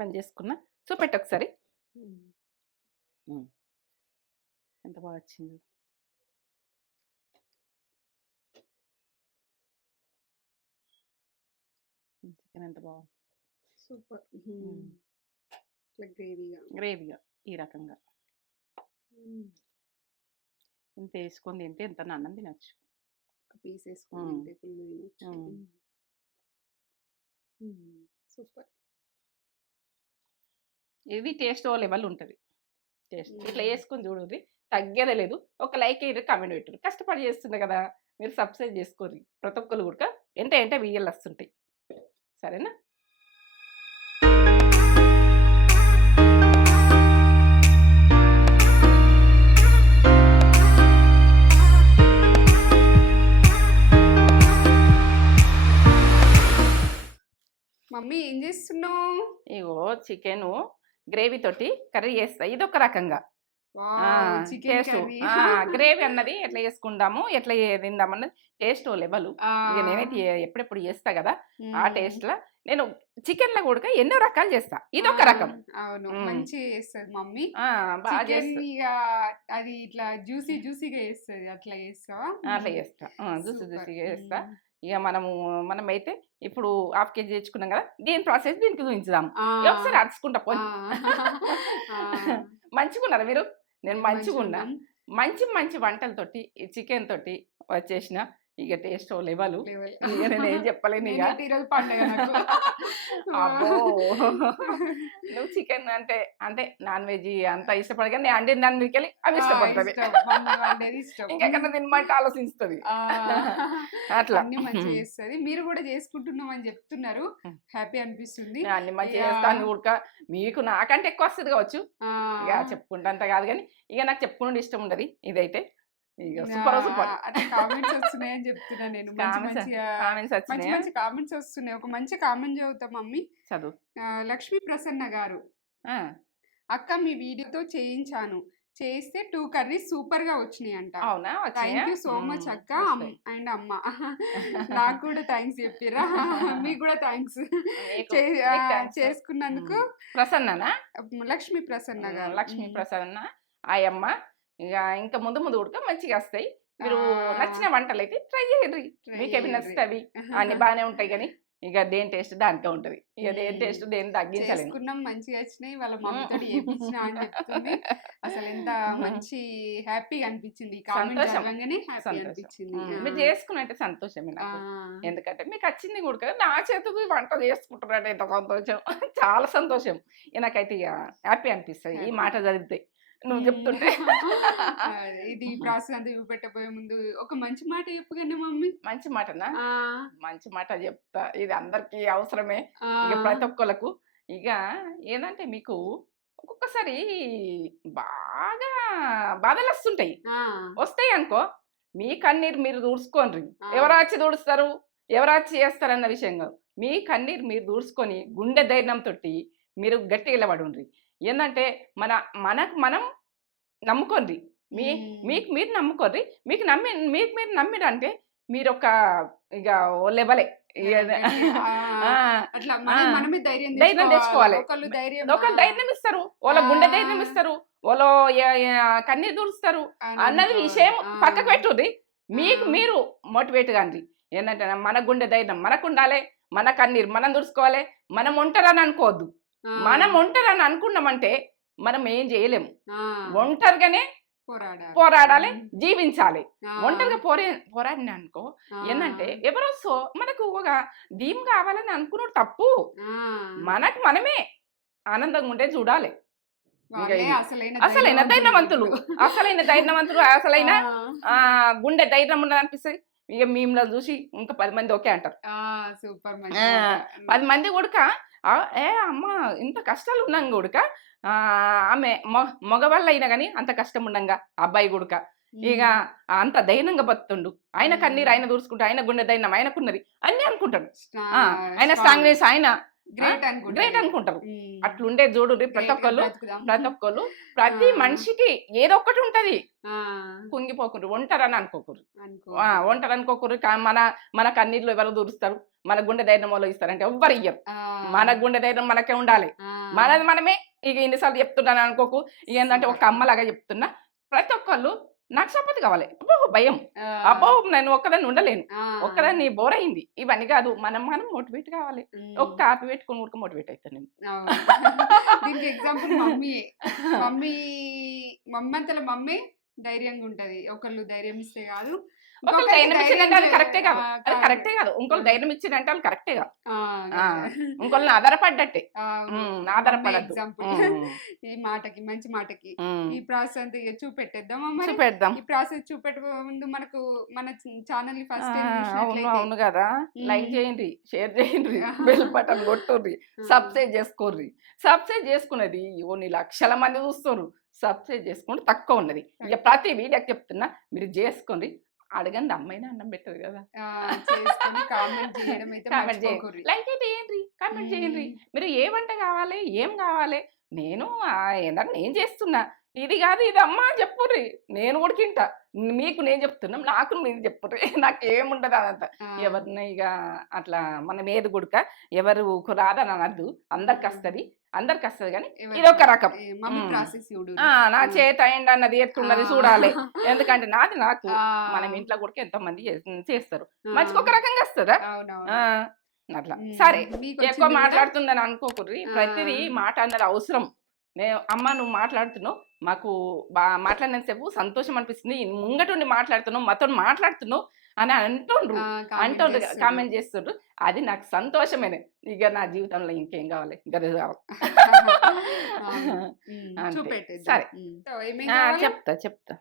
బంద్ చేసుకున్నా. చూపెట్టు ఒకసారి. హ్మ్. హ్మ్. ఎంత బాగా వచ్చింది. చికెన్ ఎంత బాగుంది. సూపర్. హ్మ్. ఇట్లా గ్రేవీగా. గ్రేవీగా ఈ రకంగా హ్మ్. ఇంత వేసుకొని తింటే ఎంత అన్నం తినొచ్చు. ఒక పీస్ వేసుకొని హ్మ్. తింటే ఫుల్ తినొచ్చు. హ్మ్. సూపర్. ఇది టేస్ట్ ఓ లెవెల్ ఉంటుంది. టేస్ట్ ఇట్లా హ్మ్. వేసుకొని చూడుర్రి, తగ్గేదే లేదు. ఒక లైక్ అయ్యి కామెంట్ పెట్టుర్రి. కష్టపడి చేస్తుంది కదా, మీరు సబ్స్క్రైబ్ చేసుకోర్రి. ప్రతి ఒక్కరు కూడా ఎంటే వీడియోలు వస్తుంటాయి. సరేనా? మమ్మీ ఏం చేస్తున్నావు? ఇగో చికెను గ్రేవీ తోటి కర్రీ చేస్తా. ఇదొక రకంగా wow! Chicken taste curry. Gravy అన్నది ఎట్లా చేసుకుందాము, ఎట్లా తిందాం అన్నది టేస్ట్ లెవెల్. ఆ! ఇక నేనైతే ఎప్పుడెప్పుడు చేస్తా కదా, ఆ హ్మ్. టేస్ట్లో నేను చికెన్లో కూడా ఎన్నో రకాలు చేస్తా. ఆ! ఇదొక రకం. అవును. మంచిగా చేస్తది మమ్మీ. బాగా చికెన్ చేస్తా. ఇగ అది ఇట్లా జ్యూసీగా చేస్తది. అట్లా చేస్తావా? అట్లా చేస్తా. Juicy super. జ్యూసీగా చేస్తా. ఇక మనమైతే ఇప్పుడు హాఫ్ కేజీ తెచ్చుకున్నాం కదా, దీని ప్రాసెస్ దీనికి చూపించుదాం. ఆ! ఒకసారి అరుచుకుంటా ఆ! పోయి. ఆ! మంచిగున్నారా మీరు? నేను మేము మంచిగున్నా. మంచిగున్నాం. మంచి మంచి వంటలతోటి ఈ చికెన్ తోటి వచ్చేసిన. ఇక టేస్ట్ లెవెలు. లెవెల్. ఇక నేనేం చెప్పలేనిక. నేనైతే ఈరోజు పండగ నాకు. అబ్బో! నువ్వు చికెన్ అంటే నాన్ వెజ్ అంత ఇష్టపడదు కానీ నేను వండిన దాని మీదకెళ్ళి అవి ఆ! ఇష్టపడతది. ఇష్టం. మమ్మీ వండేది ఇష్టం. ఇంకెక్కడ తినమంటే ఆలోచిస్తది. ఆ! అట్లా. అన్నీ మంచిగా చేస్తది. మీరు కూడా చేసుకుంటున్నామని చెప్తున్నారు. హ్యాపీ అనిపిస్తుంది. నేను అన్ని మంచిగా ఇగ చేస్తాను ఉడక. మీకు నాకంటే ఎక్కువ వస్తది కావచ్చు. ఆ! ఇక చెప్పుకుంటా కాదు కానీ ఇక నాకు చెప్పుకునుడు ఇష్టం ఉండదు ఇదైతే. ఇక సూపర్ సూపర్. అట్లా కామెంట్స్ వస్తున్నాయని చెప్తున్నా నేను. కామెంట్స్ కామెంట్స్ మంచి వచ్చినాయా? మంచి కామెంట్స్ వస్తున్నాయి. ఒక మంచి కామెంట్ చదువుతా మమ్మీ. చదువు. లక్ష్మీ ప్రసన్న గారు. ఆ, అక్క మీ వీడియోతో చేయించాను. చేస్తే 2 కర్రీస్ సూపర్‌గా వచ్చినాయంట. అవునా వచ్చినాయా? థాంక్ యూ సో మచ్ అక్క వస్తాయి. అండ్ అమ్మ. నాకు కూడా థాంక్స్ చెప్పిర్రా? మీకు కూడా థాంక్స్. మీకు చే మీకు థ్యాంక్స్. చేసుకున్నందుకు ప్రసన్ననా? లక్ష్మీ ప్రసన్న గారు. లక్ష్మీ ప్రసన్న ఆయమ్మ. ఇంకా ముందు ముందు ఉడక మంచిగా వస్తాయి. మీరు ఆ! నచ్చిన వంటలైతే ట్రై చేయండి. ట్రై మీకు ఏమి చేయండ్రి. నచ్చితే అవి అన్ని బాగానే ఉంటాయి కానీ ఇక దేని టేస్ట్ దానికే ఉంటుంది. ఇక దేని టేస్ట్ దేని తగ్గించలేను. చేసుకున్నాం మంచిగా వచ్చినాయి. వాళ్ళ మమ్మీతోటి చేపించినా అని చెప్తుంది. అసలు ఎంత మంచి హ్యాపీగా అనిపించింది. ఈ కామెంట్ సంతోషం. చదవంగానే హ్యాపీ సంతోషం. అనిపించింది. మీరు చేసుకున్నట్టే సంతోషమే ఆ! నాకు. ఎందుకంటే మీకు వచ్చింది కూడా నా చేతితో వంట చేసుకుంటున్నారంటే ఎంత సంతోషం. చాలా సంతోషం. నాకైతే ఇక హ్యాపీ అనిపిస్తుంది ఈ హ్యాపీ. మాట చదివితే నువ్వు హ్మ్. చెప్తుంటే. అదే ఇది ప్రాసెస్ అంతా చూపెట్టబోయే ముందు ఒక మంచి మాట చెప్పగానే మమ్మీ. మంచి మాటనా? ఆ! మంచి మాట చెప్తా. ఇది అందరికీ అవసరమే. ఆ! ఇక ప్రతి ఒక్కళ్ళకు. ఇక ఏందంటే మీకు ఒక్కొక్కసారి బాగా బాధలొస్తుంటాయి. ఆ! వస్తాయనుకో, మీ కన్నీరు మీరు తుడుచుకోండ్రి. ఆ! ఎవరొచ్చి తుడుస్తారు? ఎవరొచ్చి చేస్తారన్న విషయం గాదు. మీ కన్నీరు మీరు తుడుచుకొని గుండె ధైర్యంతోటి మీరు గట్టిగా నిలబడుండ్రి. ఏందంటే మనకు మనం నమ్ముకోండి. హ్మ్. మీకు మీరు నమ్ముకోర్రి. మీకు మీరు నమ్మిరంటే మీరొక ఇగ ఓ లెవెలే. ఇగ గట్టి ఆ! అట్లా ఆ! మనకి మనమే ధైర్యం ధైర్యం తెచ్చుకోవాలి. తెచ్చుకోవాలి. ఒకళ్ళు ధైర్యం ఒకళ్ళు ధైర్యం ఇస్తారు. వాళ్ళ గుండె ధైర్యం ఆ! ఇస్తారు. వాళ్ళు కన్నీరు తుడుస్తారు. అని అన్నది అనుకోవాలి. విషయం పక్కకు పెట్టుర్రి. ఆ! మీకు మీరు మోటివేట్ గాండ్రి. ఏందంటే మన గుండె ధైర్యం మనకుండాలే. మన కన్నీరు మనం తుడుచుకోవాలి. మనం ఒంటరని అనుకోవద్దు. ఆ! మనం ఒంటరని అనుకున్నామంటే మనం ఏం చేయలేము. ఆ! ఒంటరిగానే పోరాడాలి. పోరాడాలి, జీవించాలి. ఆ! ఒంటరిగా పోరాడినానుకో ఏందంటే ఆ! ఎవరో మనకు ఒక ధీమ్ కావాలని అనుకునుడు తప్పు. ఆ! మనకు మనమే ఆనందంగా ఉంటే చూడాలి. ఇంక వాళ్ళే ఇది అసలైన అసలైన ధైర్యవంతులు. అసలైన ధైర్యవంతులు, అసలైన ఆ! గుండె ధైర్యం ఉన్నదనిపిస్తది. ఇక మీమ్‌లో చూసి ఇంకా 10 మంది ఓకే అంటారు. ఆ! సూపర్ మంచి ఆ! మాట. 10 మంది కూడక అమ్మ ఇంత కష్టాలు ఉన్నాంగా కూడక ఆమె మగవాళ్ళైనా గాని అంత కష్టం ఉండంగా అబ్బాయి కూడక. ఇగ హ్మ్. అంత ధైర్యంగా బతుకుతుండు. ఆయన కన్నీరు హ్మ్. ఆయన తుడుచుకుంటూ, ఆయన గుండె ధైర్యం ఆయనకున్నది అన్నీ అనుకుంటాడు. స్టా ఆయన స్ట్రాంగ్. స్ట్రాంగ్‌నెస్ ఆయన గ్రేట్ అనుకుంటారు గ్రేట్ ఇగ. అనుకుంటారు. హ్మ్. అట్లుండేది చూడుర్రి ప్రతి గ్రేట్‌గా ఒక్కళ్ళు. బ్రతుకుదాం. ప్రతి ఆ! మనిషికి ఏదో ఒకటి ఉంటది. ఆ! కుంగిపోకుర్రి. ఒంటరని అనుకోకుర్రి. అనుకోవద్దు. ఒంటరి అనుకోకుర్రి. మన కన్నీళ్లు ఎవరు తుడుస్తారు? మన గుండె ధైర్యం వాళ్ళు ఇస్తారంటే ఎవ్వరు ఇయ్యరు. ఆ! మన గుండె ధైర్యం మనకే ఉండాలి. ఆ! మనది మనమే ఇక ఇన్నిసార్లు చెప్తున్నాను అనుకోకు. ఇక ఏంటంటే ఒక అమ్మలాగా చెప్తున్నా. ప్రతి ఒక్కళ్ళు నాకు సపోర్ట్ కావాలి. అబ్బో భయం. అబ్బో నేను ఒక్కదాన్ని ఉండలేను. ఒక్కదాన్ని బోర్ అయింది. ఇవన్నీ కాదు. మనం మనం మోటివేట్ కావాలి. ఒక కాపీ పెట్టుకొని ఊరికే మోటివేట్ అవుతాను నేను. దీనికి ఎగ్జాంపుల్ మమ్మీయే. మమ్మీ అంతలో మమ్మీ ధైర్యంగా ఉంటది. ఒకళ్ళు ధైర్యం ఇస్తే కాదు, ఒకళ్ళు ధైర్యం ఇచ్చిందంటే అది కరెక్టే కాదు. అది కాదు. కరెక్టే కాదు. ఇంకోళ్ళు ధైర్యం ఇచ్చిందంటే వాళ్ళు కరెక్టే కాదు. గదే. ఇంకోళ్ళని ఆధారపడ్డట్టే. అవును. మమ్మీ ఆధారపడద్దు. ఎగ్జాంపుల్. ఈ మాటకి మంచి మాటకి ఈ ప్రాసెస్ అంతా ఇక చూపెట్టేద్దామా మరి? చూపెడదాం. ఈ ప్రాసెస్ చూపెట్టక ముందు మనకు మన ఛానల్ ని ఫస్ట్ టైం అవును చూసినట్లయితే అవును కదా. లైక్ చేయండి, షేర్ చేయండి, బెల్ బటన్ కొట్టుర్రి, ఆ, సబ్స్క్రైబ్ చేసుకోర్రి. సబ్స్క్రైబ్ చేసుకున్నది ఓన్ని లక్షల మంది చూస్తారు. సబ్స్క్రైబ్ చేసుకోండి, తక్కువ ఉన్నది. ఇక ప్రతి వీడియోకి చెప్తున్నా, మీరు చేసుకోండి. అడగండి, అమ్మాయినా అన్నం పెట్టదు కదా. చేసుకొని కామెంట్ చేయడం అయితే కామెంట్ చేయండి, మర్చిపోకూరి. లైక్ అయితే చేయండి, కామెంట్ చేయండి. మీరు ఏ వంట కావాలి, ఏం కావాలి, నేను ఏంటంటే నేను చేస్తున్నా, ఇది కాదు ఇది అమ్మ అని చెప్పుర్రి, నేను కూడా తింటా. మీకు నేను చెప్తున్నా, నాకు నేను చెప్పుర్రి. నాకు ఏముండదు అదంతా. ఎవరిని ఇక అట్లా మనం ఏది గుడక ఎవరు రాదని అనద్దు. అందరికి వస్తుంది, అందరికి వస్తుంది, కానీ ఇది ఒక రకం. మమ్మీ ప్రాసెస్ చూడు. నా చేత అయింది అన్నది ఎట్లున్నది చూడాలి. ఎందుకంటే నాది నాకు, మనం ఇంట్లో కూడా ఎంతో మంది చేస్తారు. మంచిగా ఒక రకంగా వస్తుందా. అట్లా సరే, ఎక్కువ మాట్లాడుతుందని అనుకోకూడదు. ప్రతిదీ మాట అన్నది అవసరం. నేను అమ్మ నువ్వు మాట్లాడుతున్నావు, మాకు మాట్లాడినంతసేపు సంతోషం అనిపిస్తుంది. ముంగటుండి మాట్లాడుతున్నావు, మాతో మాట్లాడుతున్నావు అని అంటుండ్రు కామెంట్ చేస్తుండ్రు. అది నాకు సంతోషమేనే. ఇక నా జీవితంలో ఇంకేం కావాలి, గది కావాలి. సరే చెప్తా.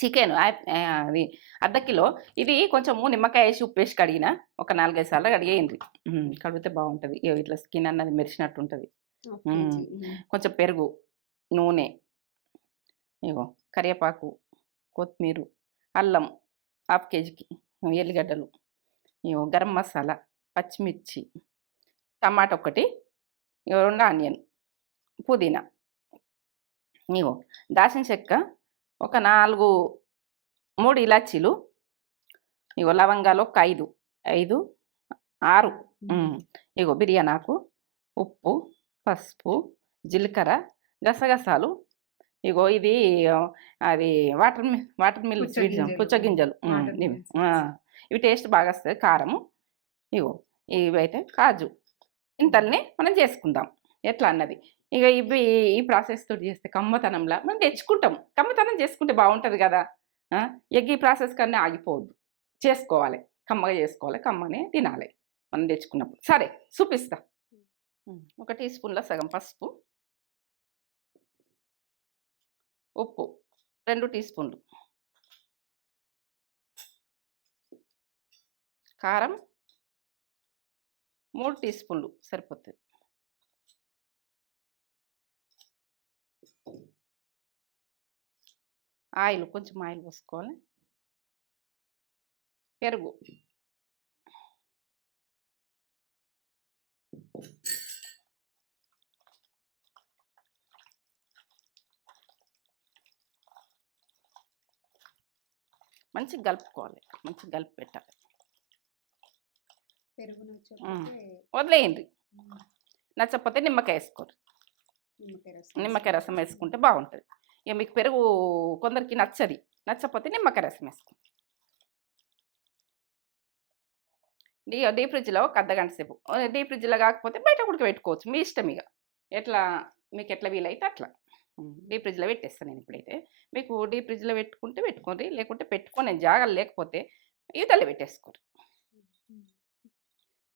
చికెన్ అది అర్ధ కిలో. ఇది కొంచెము నిమ్మకాయ వేసి ఉప్పు వేసి కడిగిన ఒక 4-5 సార్లు కడిగేయండి. కడిగితే బాగుంటుంది. ఇట్లా స్కిన్ అన్నది మెరిసినట్టు ఉంటుంది. కొంచెం పెరుగు, నూనె, ఇగో కరివేపాకు, కొత్తిమీర, అల్లం 1/2 కేజీకి, ఎల్లిగడ్డలు, ఇగో గరం మసాలా, పచ్చిమిర్చి, టమాటా ఒకటి, 2 ఆనియన్, పుదీనా, ఇగో దాల్చిన చెక్క ఒక 3 ఇలాచీలు, ఇగో లవంగాలు ఒక 5, 6, ఇగో బిర్యానీ ఆకు, ఉప్పు, పసుపు, జీలకర్ర, గసగసాలు, ఇగో ఇది అది వాటర్ మిల్క్ పుచ్చగింజలు. ఇవి టేస్ట్ బాగా వస్తుంది. కారము, ఇగో ఇవైతే కాజు. ఇంతల్ని మనం చేసుకుందాం ఎట్లా అన్నది. ఇక ఇవి ఈ ప్రాసెస్ తోటి చేస్తే కమ్మతనంలా మనం తెచ్చుకుంటాం. కమ్మతనం చేసుకుంటే బాగుంటుంది కదా. ఈ ప్రాసెస్ కన్నా ఆగిపోవద్దు, చేసుకోవాలి, కమ్మగా చేసుకోవాలి, కమ్మనే తినాలి మనం తెచ్చుకున్నప్పుడు. సరే చూపిస్తా. 1 టీ స్పూన్ల సగం పసుపు, ఉప్పు 2 టీ స్పూన్లు, కారం 3 టీ స్పూన్లు సరిపోతుంది. ఆయిల్, కొంచెం ఆయిల్ పోసుకోవాలి. పెరుగు, మంచిగా కలుపుకోవాలి, మంచిగా కలిపి పెట్టాలి. వదిలేయండి. నచ్చకపోతే నిమ్మకాయ వేసుకోరు. నిమ్మకాయ రసం వేసుకుంటే బాగుంటుంది. ఇక మీకు పెరుగు కొందరికి నచ్చది, నచ్చకపోతే నిమ్మకాయ రసం వేసుకోండి. డీప్ ఫ్రిడ్జ్లో ఒక అర్ధగంట సేపు, డీప్ ఫ్రిడ్జ్లో కాకపోతే బయట ఉడక పెట్టుకోవచ్చు, మీ ఇష్టం. ఇక ఎట్లా మీకు ఎట్లా వీలైతే అట్లా. డీప్ ఫ్రిడ్జ్లో పెట్టేస్తాను నేను ఇప్పుడైతే. మీకు డీప్ ఫ్రిడ్జ్లో పెట్టుకుంటే పెట్టుకోండి, లేకుంటే పెట్టుకొని జాగాలు లేకపోతే ఇవతలే పెట్టేసుకోండి.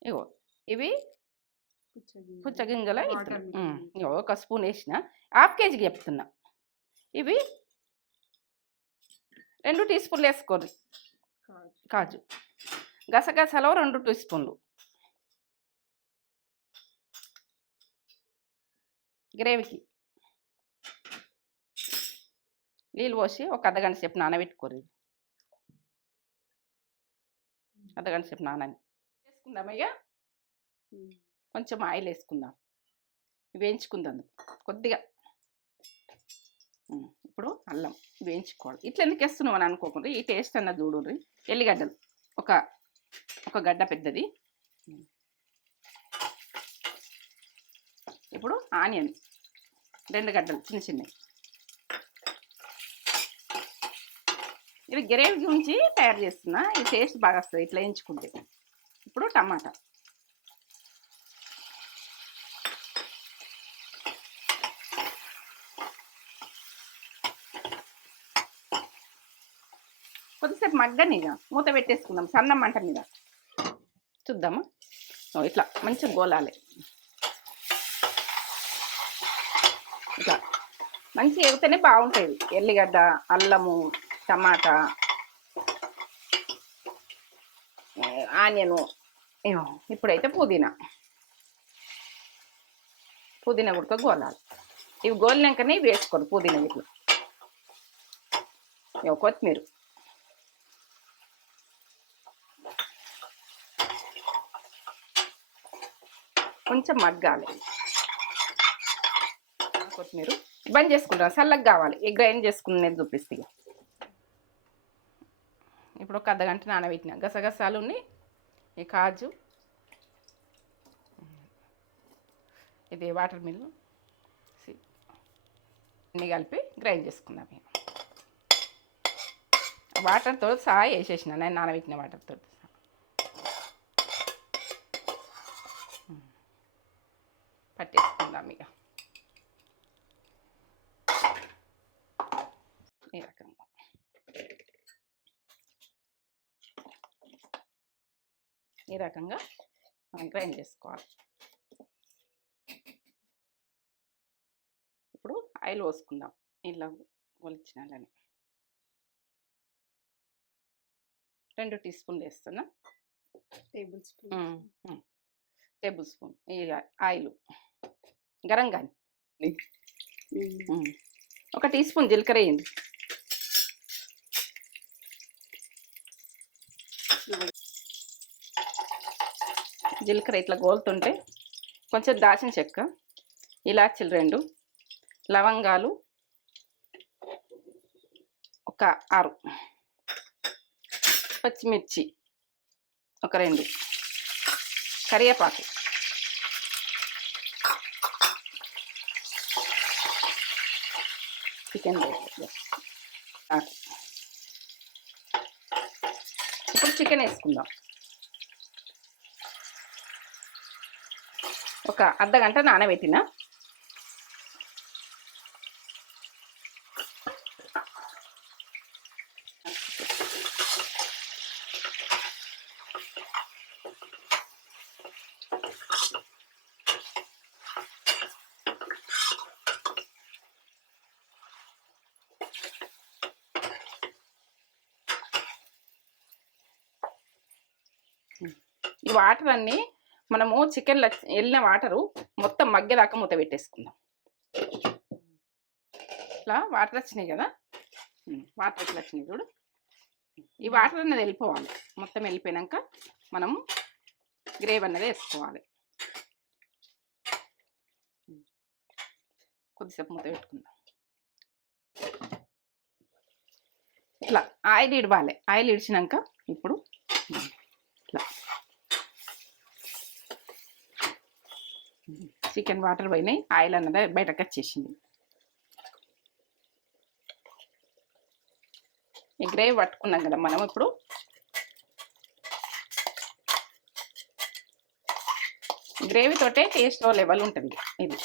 ఇగో ఇవి పుచ్చగింజల ఇగో 1 స్పూన్ వేసిన, 1/2 కేజీకి చెప్తున్నా. ఇవి 2 టీ స్పూన్లు వేసుకోండి. కాజు, గసగసాలు 2 టీ స్పూన్లు, గ్రేవీకి నీళ్ళు పోసి ఒక అర్ధగంట సేపు నానబెట్టుకోరు. అర్ధగంట సేపు వేసుకుందాం. ఇక కొంచెం ఆయిల్ వేసుకుందాం, వేయించుకుందాం కొద్దిగా. ఇప్పుడు అల్లం వేయించుకోవాలి. ఇట్లా ఎందుకు వేస్తున్నాం అని అనుకోకుండా ఈ టేస్ట్ అన్నది చూడండి. ఎల్లిగడ్డలు ఒక గడ్డ పెద్దది, ఇప్పుడు ఆనియన్ 2 గడ్డలు చిన్న చిన్నవి. ఇది గ్రేవీ గురించి తయారు చేస్తున్నా, ఇది టేస్ట్ బాగా వస్తుంది ఇట్లా వేయించుకుంటే. ఇప్పుడు టమాటా, కొద్దిసేపు మగ్గనిగా మూత పెట్టేసుకుందాం సన్న మంట మీద. చూద్దామా, ఇట్లా మంచిగా గోలాలి. ఇట్లా మంచిగా ఎగితేనే బాగుంటుంది. ఎల్లిగడ్డ, అల్లము, టమాటా, ఆనియను. ఇప్పుడైతే పుదీనా ఉడక గోలాలి. ఇవి గోలినాకనే వేసుకోరు పుదీనా. ఇట్లా కొత్తిమీర, కొంచెం మగ్గాలి. కొత్తిమీర బంద్ చేసుకుంటాం, చల్లగా కావాలి. ఈ గ్రైండ్ చేసుకునేది చూపిస్తే. ఇప్పుడు ఒక అర్ధగంట నానబెట్టిన గసగసాలు ఉన్నాయి, ఈ కాజు, ఇది వాటర్ మిల్లు అన్నీ కలిపి గ్రైండ్ చేసుకుందాం. వాటర్తో సహా వేసేసిన నేను, నానబెట్టిన వాటర్తో పట్టేసుకుందాం. ఇక ఈ రకంగా మనం గ్రైండ్ చేసుకోవాలి. ఇప్పుడు ఆయిల్ పోసుకుందాం. ఇలా ఒలిచినాలని 2 టీ స్పూన్లు వేస్తున్నా. టేబుల్ స్పూన్ ఈ ఆయిల్. గరం కానీ 1 టీ స్పూన్ జీలకర్ర వేయండి. జీలకర్ర ఇట్లా గోలుతుంటే కొంచెం దాచిన చెక్క, ఇలాచీలు 2, లవంగాలు ఒక 6, పచ్చిమిర్చి ఒక 2, కరివేపాకు, చికెన్. ఇప్పుడు చికెన్ వేసుకుందాం. ఒక అర్ధగంట నానబెట్టిన. ఈ వాటర్ అన్నీ మనము చికెన్లో వెళ్ళిన వాటరు మొత్తం మగ్గేదాకా మూత పెట్టేసుకుందాం. ఇట్లా వాటర్ వచ్చినాయి కదా, వాటర్ ఇట్లా వచ్చినాయి చూడు. ఈ వాటర్ అన్నది వెళ్ళిపోవాలి. మొత్తం వెళ్ళిపోయాక మనము గ్రేవీ అన్నది వేసుకోవాలి. కొద్దిసేపు మూత పెట్టుకుందాం. ఇట్లా ఆయిల్ ఇడవాలి. ఆయిల్ ఇడిచినాక ఇప్పుడు ఇట్లా చికెన్ వాటర్ పోయినాయి, ఆయిల్ అన్నది బయటకు వచ్చేసింది. ఈ గ్రేవీ పట్టుకున్నాం కదా మనం. ఇప్పుడు గ్రేవీతోటే టేస్ట్ లెవెల్ ఉంటుంది ఇది.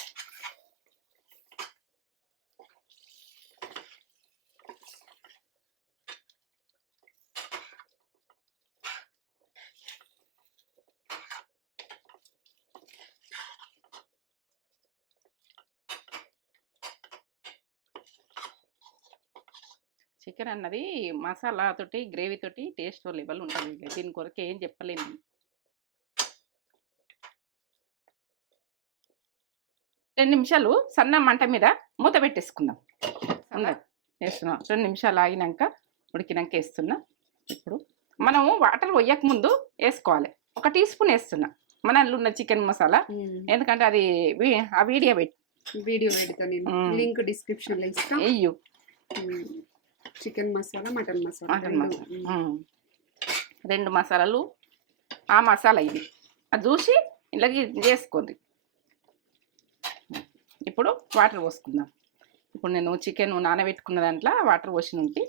చికెన్ అన్నది మసాలాతోటి గ్రేవీతోటి టేస్ట్ లెవెల్ ఉంటుంది. దీని కొరకు ఏం చెప్పలేము. రెండు నిమిషాలు సన్న మంట మీద మూత పెట్టేసుకుందాం. వేస్తున్నాం. 2 నిమిషాలు ఆగినాక ఉడికినాక వేస్తున్నా. ఇప్పుడు మనము వాటర్ పోయక ముందు వేసుకోవాలి. 1 టీ స్పూన్ వేస్తున్నా మన ఉన్న చికెన్ మసాలా. ఎందుకంటే అది ఆ వీడియో పెడతా నేను, లింక్ డిస్క్రిప్షన్లో ఇస్తా. వెయ్యు చికెన్ మసాలా, మటన్ మసాలా, 2 మసాలాలు. ఆ మసాలా ఇది అది చూసి ఇలాగే చేసుకోండి. ఇప్పుడు వాటర్ పోసుకుందాం. ఇప్పుడు నేను చికెన్ నానబెట్టుకున్న దాంట్లో వాటర్ పోసి ఉంటే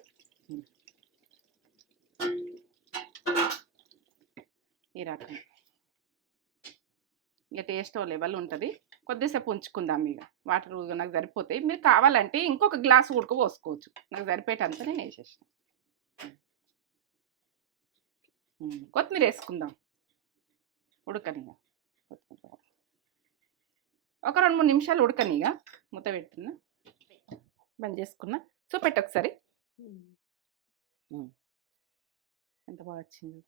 ఈ రకం ఇక టేస్ట్ లెవెల్ ఉంటుంది. కొద్దిసేపు ఉంచుకుందాం. ఇక వాటర్ నాకు సరిపోతాయి. మీరు కావాలంటే ఇంకొక గ్లాసు ఉడక పోసుకోవచ్చు. నాకు సరిపోయేటంత నేను వేసేసిన. కొత్తిమీర వేసుకుందాం. ఉడకనిగా ఒక 2-3 నిమిషాలు ఉడకనిగా మూత పెట్టుకున్నా, బంద్ చేసుకున్నా. చూపెట్టు ఒకసారి. ఎంత బాగా వచ్చింది.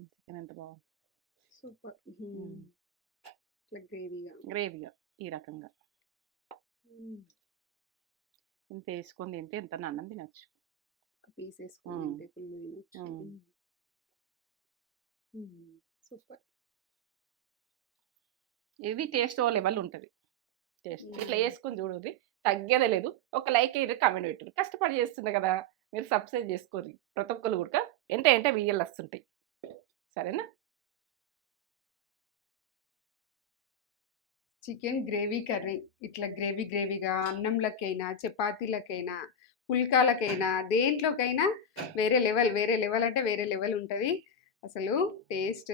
చికెన్ ఎంత బాగుంది. సూపర్. గ్రేవీగా ఈ రకంగా ఇంత వేసుకొని తింటే ఎంత అన్నం తినచ్చు. ఒక పీస్ వేసుకొని సూపర్. ఇది టేస్ట్ లెవెల్ ఉంటుంది. టేస్ట్ ఇట్లా వేసుకొని చూడదు, తగ్గేదే లేదు. ఒక లైక్ అయ్యి కామెంట్ పెట్టారు. కష్టపడి చేస్తుంది కదా, మీరు సబ్స్క్రైబ్ చేసుకోరు. ప్రతి ఒక్కరు కూడా ఏంటంటే వీడియోలు వస్తుంటాయి. సరేనా? చికెన్ గ్రేవీ కర్రీ ఇట్లా గ్రేవీగా అన్నంలకైనా, చపాతీలకైనా, పుల్కాలకైనా, దేంట్లోకైనా వేరే లెవెల్ అంటే వేరే లెవెల్ ఉంటుంది. అసలు టేస్ట్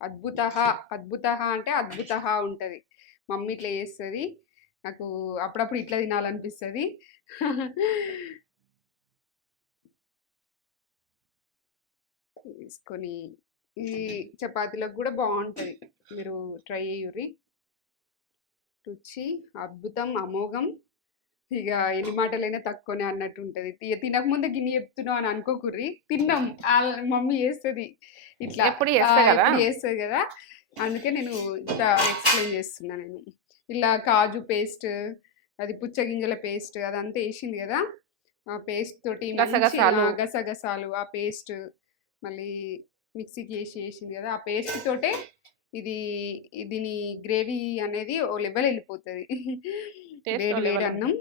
అద్భుత అంటే అద్భుత ఉంటుంది. మమ్మీ ఇట్లా చేస్తుంది. నాకు అప్పుడప్పుడు ఇట్లా తినాలనిపిస్తుంది. తీసుకొని ఈ చపాతీలకు కూడా బాగుంటుంది. మీరు ట్రై చేయుర్రి. రుచి అద్భుతం, అమోఘం. ఇక ఎన్ని మాటలైనా తక్కువనే అన్నట్టు ఉంటుంది. తినకముందే గిన్నె చెప్తున్నావు అని అనుకోకుర్రి. తిన్నాం, మమ్మీ చేస్తుంది ఇట్లా, ఎప్పుడు చేస్తుంది కదా. అందుకే నేను ఇట్లా ఎక్స్ప్లెయిన్ చేస్తున్నా. నేను ఇలా కాజు పేస్ట్, అది పుచ్చగింజల పేస్ట్ అదంతా వేసింది కదా. ఆ పేస్ట్ తోటి గసగసాలు, ఆ పేస్ట్ మళ్ళీ మిక్సీకి వేసింది కదా. ఆ పేస్ట్ తోటే దీని గ్రేవీ అనేది ఓ లెవెల్ వెళ్ళిపోతుంది. వేడి అన్నం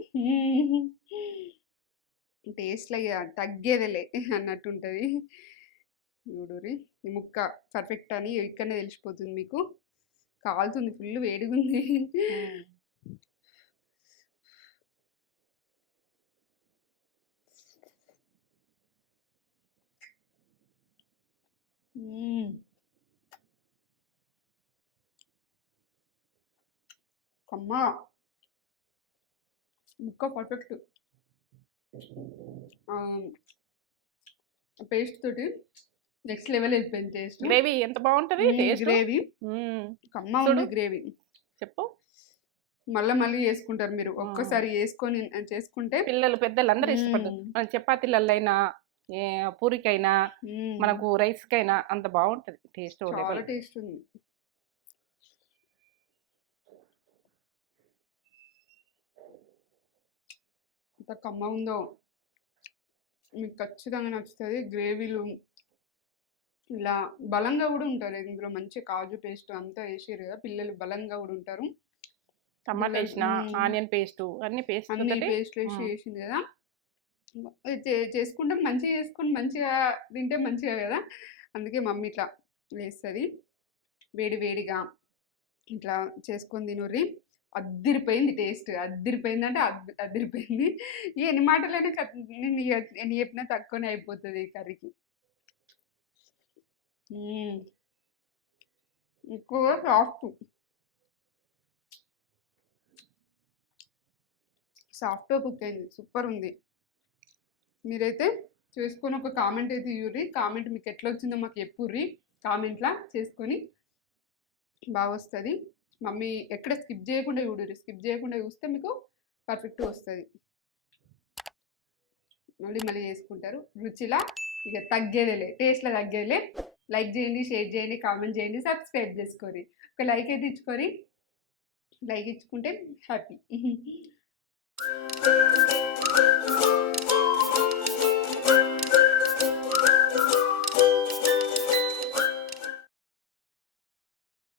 టేస్ట్లో తగ్గేదేలే అన్నట్టు ఉంటుంది. చూడురి, ఈ ముక్క పర్ఫెక్ట్ అని ఇక్కడనే తెలిసిపోతుంది మీకు. కాలుతుంది, ఫుల్ వేడిగా ఉంది. అమ్మా, ముక్క పర్ఫెక్ట్. పేస్ట్ తోటి నెక్స్ట్ లెవెల్ వెళ్ళిపోయింది టేస్ట్. గ్రేవీ ఎంత బాగుంటుంది. గ్రేవీ కమ్మా ఉంది. గ్రేవీ చెప్పు, మళ్ళీ చేసుకుంటారు మీరు. ఒక్కసారి చేసుకొని చేసుకుంటే పిల్లలు పెద్దలు అందరూ ఇష్టపడతారు. మన చపాతీలైనా, పూరికైనా, మనకు రైస్కైనా అంత బాగుంటుంది టేస్ట్. చాలా టేస్ట్ ఉంది. ఎంత కమ్మ ఉందో, మీకు ఖచ్చితంగా నచ్చుతుంది. గ్రేవీలు ఇలా బలంగా కూడా ఉంటారు. ఇందులో మంచి కాజు పేస్ట్ అంతా వేసారు కదా, పిల్లలు బలంగా కూడా ఉంటారు. టమాటా వేసిన, ఆనియన్ పేస్ట్, అన్ని పేస్ట్ వేసి వేసింది కదా. చేసుకుంటాం, మంచిగా చేసుకొని మంచిగా తింటే మంచిగా కదా. అందుకే మమ్మీ ఇట్లా వేస్తుంది. వేడిగా ఇట్లా చేసుకొని తినుర్రి. అద్దిరిపోయింది టేస్ట్. అద్దిరిపోయింది అంటే అద్దిరిపోయింది. ఎన్ని మాటలైనా ఎన్ని చెప్పినా తక్కువనే అయిపోతుంది ఈ కర్రీకి. ఎక్కువ సాఫ్ట్గా కుక్ అయింది. సూపర్ ఉంది. మీరైతే చేసుకొని ఒక కామెంట్ అయితే ఇవ్వరి. కామెంట్ మీకు ఎట్లా వచ్చిందో మాకు చెప్పుర్రి. కామెంట్లా చేసుకొని బాగా వస్తుంది. మమ్మీ ఎక్కడ స్కిప్ చేయకుండా చూడుర్రి. స్కిప్ చేయకుండా చూస్తే మీకు పర్ఫెక్ట్ వస్తుంది. మళ్ళీ చేసుకుంటారు. రుచిలా ఇక తగ్గేదేలే, టేస్ట్లో తగ్గేదేలే. లైక్ చేయండి, షేర్ చేయండి, కామెంట్ చేయండి, సబ్స్క్రైబ్ చేసుకోరి. ఒక లైక్ అయితే ఇచ్చుకోరి. లైక్ ఇచ్చుకుంటే హ్యాపీ.